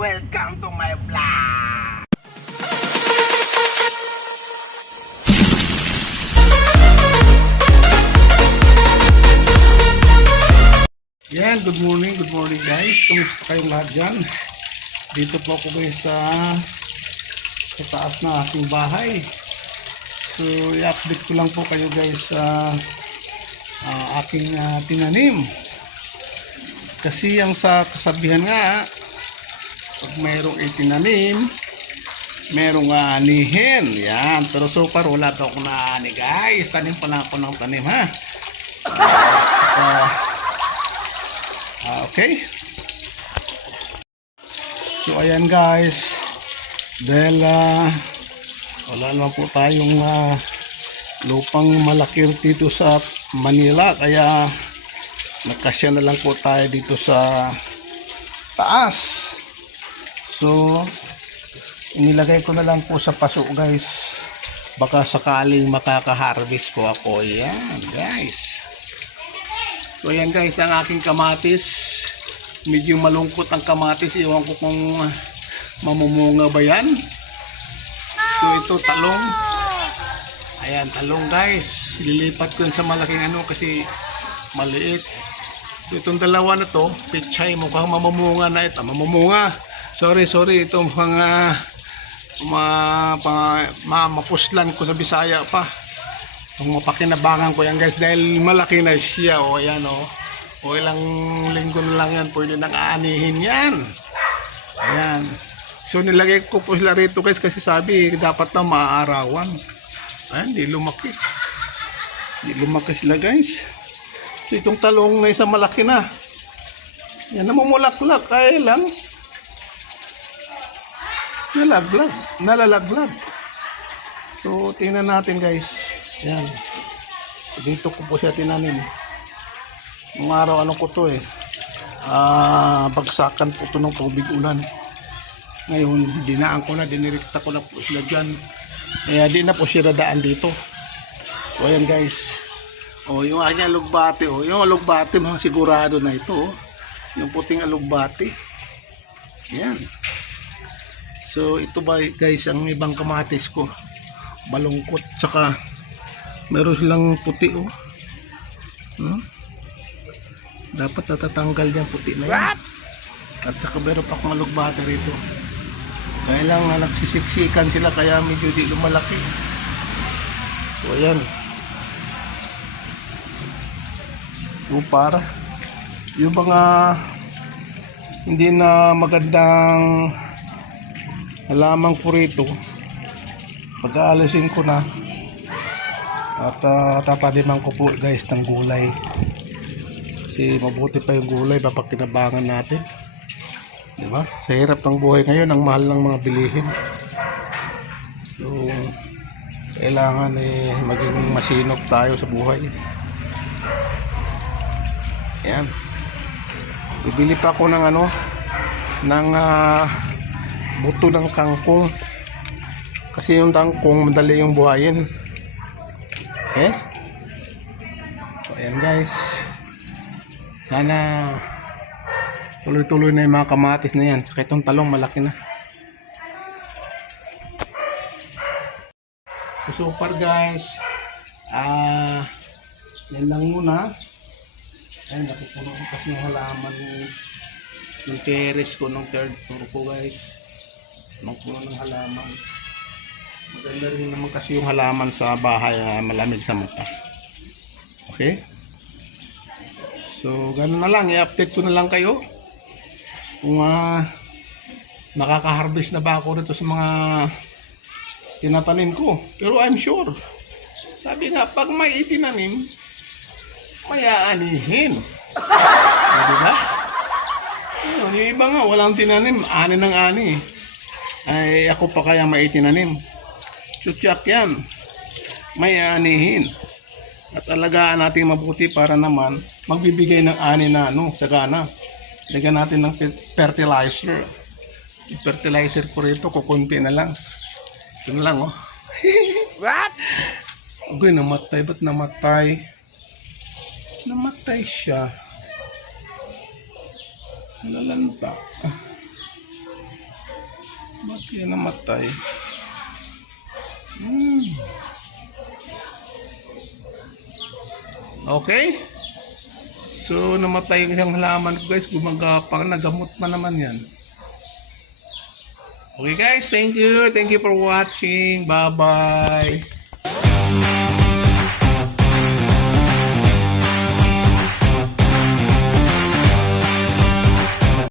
Welcome to my vlog! Yan, good morning guys. Kamusta kayong lahat dyan? Dito po ako guys sa taas na aking bahay. So, i-update ko lang po kayo guys sa aking tinanim. Kasi ang sa kasabihan nga, pag mayroong itinanim, merong anihin. Yan. Pero so far, wala pa akong naani guys. Tanim pa lang ako ng tanim ha. Okay. So ayan guys. Dahil wala naman po tayong lupang malaki dito sa Manila. Kaya nagkasya na lang po tayo dito sa taas. So, inilagay ko na lang po sa paso guys. Baka sakaling makaka-harvest po ako. Ayan guys. So ayan guys, ang aking kamatis. Medyo malungkot ang kamatis. Iwan ko kung mamumunga ba yan. So ito talong. Ayan talong guys. Lilipat ko sa malaking kasi maliit. So itong dalawa na to, pichay, mukhang mamumunga na ito. Mamumunga. Sorry, ito mga mapuslan ko sa Bisaya pa. Kung mapakinabangan ko yan guys, dahil malaki na siya. O ayan o. O ilang linggo na lang yan, pwede nang aanihin yan. Ayan. So nilagay ko po sila rito guys, kasi sabi dapat na maaarawan. Ayan, di lumaki. Di lumaki sila guys. So itong talong na isa malaki na. Yan, namumulaklak. Kaya lang nalalaglag. So tingnan natin guys. Yan. Dito ko po siya tinanim. Nung araw ko to bagsakan po to ng tubig ulan. Ngayon dinaan ko na, dinirekta ko na po sila dyan. Kaya di na po siya dadaan dito. So ayan guys. O yung aking alugbati. O yung alugbati mga sigurado na ito. Yung puting alugbati. Yan. So ito ba guys ang ibang kamatis ko. Balungkot. Tsaka meron silang puti dapat natatanggal yung puti na yan. At saka meron pa akong alugbati rito. Kaya lang nagsisiksikan sila kaya medyo di lumalaki. So ayan. So para yung mga hindi na magandang halaman ko rito, pag-aalisin ko na at tataniman ko po guys ng gulay. Kasi mabuti pa yung gulay, papakinabangan natin. Diba? Sa hirap ng buhay ngayon, ang mahal ng mga bilihin. So, kailangan maging masinop tayo sa buhay. Ayan. Bibili pa ako ng ng buto ng kangkong. Kasi yung kangkong, madali yung buhayin. So, ayan guys. Sana tuloy-tuloy na yung mga kamatis na yan. Saka itong talong malaki na. So far guys, yan lang muna. Ayan, napupuno ko kasi yung halaman yung terrace ko ng third floor ko guys. Napupuno ng halaman. Maganda rin naman kasi yung halaman sa bahay, malamig sa mata. Okay? So, ganun na lang. I-update ko na lang kayo kung nakaka-harvest na ba ako rito sa mga tinatanim ko. Pero I'm sure. Sabi nga, pag may itinanim, may aanihin. Diba? Yung iba nga, walang tinanim. Ani ng ani. Ay, ako pa kaya may itinanim. Tsutsak yan. May aanihin. At alagaan natin mabuti para naman magbibigay ng ani na sagana. Lagyan natin ng fertilizer. Yung fertilizer ko rito, kukunti na lang. Ito na lang What? Okay, namatay. Ba't namatay? Namatay siya. Nalalanta. Ba't yan namatay? Okay. So, namatay yung isang halaman ko guys. Gumagapang, nagamot pa naman yan. Okay guys, thank you. Thank you for watching. Bye-bye.